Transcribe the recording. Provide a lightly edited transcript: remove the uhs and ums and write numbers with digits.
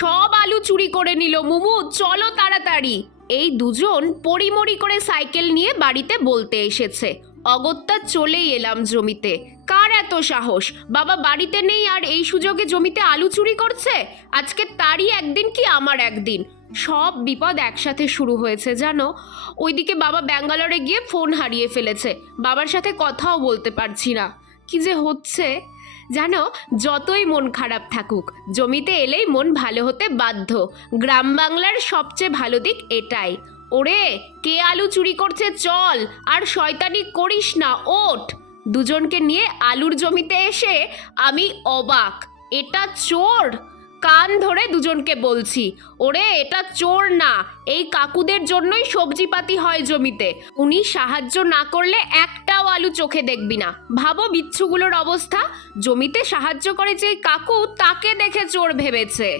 সব আলু চুরি করে নিল। মুমু চলো তাড়াতাড়ি। এই দুজন পড়িমড়ি করে সাইকেল নিয়ে বাড়িতে বলতে এসেছে। অগত্যা চলেই এলাম জমিতে। কার এত সাহস? বাবা বাড়িতে নেই আর এই সুযোগে জমিতে আলু চুরি করছে। আজকে তারই একদিন কি আমার একদিন। সব বিপদ একসাথে শুরু হয়েছে জানো। ওইদিকে বাবা ব্যাঙ্গালোরে গিয়ে ফোন হারিয়ে ফেলেছে। বাবার সাথে কথাও বলতে পারছি না। কি যে হচ্ছে জানো। যতই মন খারাপ থাকুক, জমিতে এলেই মন ভালো হতে বাধ্য। গ্রাম বাংলার সবচেয়ে ভালো দিক এটাই। ওরে, কে আলু চুরি করছে চল, আর শয়তানি করিস না, ওঠ। দুজনকে নিয়ে আলুর জমিতে এসে আমি অবাক। এটা চোর? কান ধরে দুজনকে বলছি, ওরে এটা চোর না, এই কাকুদের জন্যই সবজিপাতি হয় জমিতে। উনি সাহায্য না করলে একটাও আলু চোখে দেখবি না। ভাবো বিচ্ছুগুলোর অবস্থা। জমিতে সাহায্য করে যে কাকু, তাকে দেখে চোর ভেবেছে।